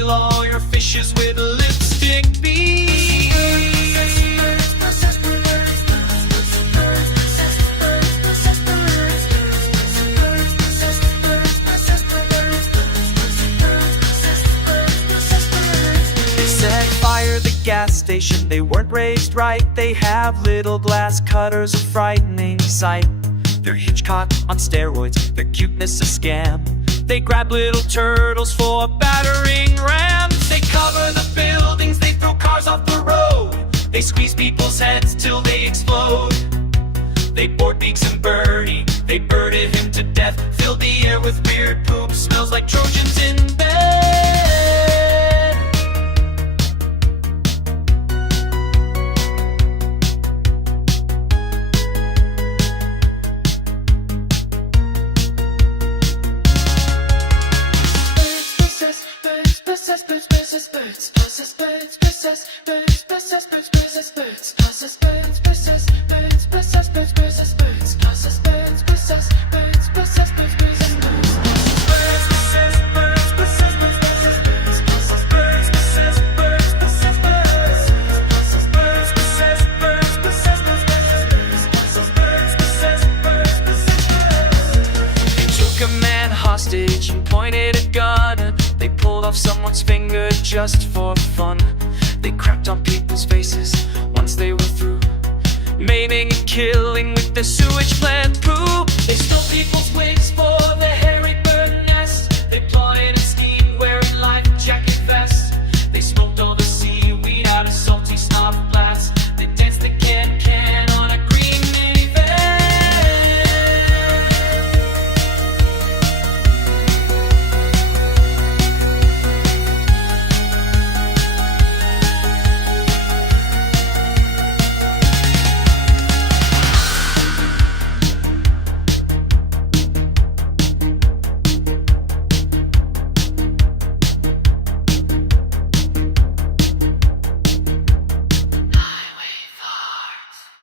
steal all your fishes with a lipstick bead. They set fire to the gas station, they weren't raised right. They have little glass cutters, a frightening sight. They're Hitchcock on steroids, their cuteness a scam. They grab little turtles for a battering ram. They cover the buildings, they throw cars off the road. They squeeze people's heads till they explode. They board Beaks and Bertie, they birded him to death. Filled the air with weird poop, smells like Trojans in bed. Hostage and pointed a gun, and they pulled off someone's finger just for fun. They crapped on people's faces once they were through, maiming and killing with their sewage plant poo. They stole people's wigs for their hair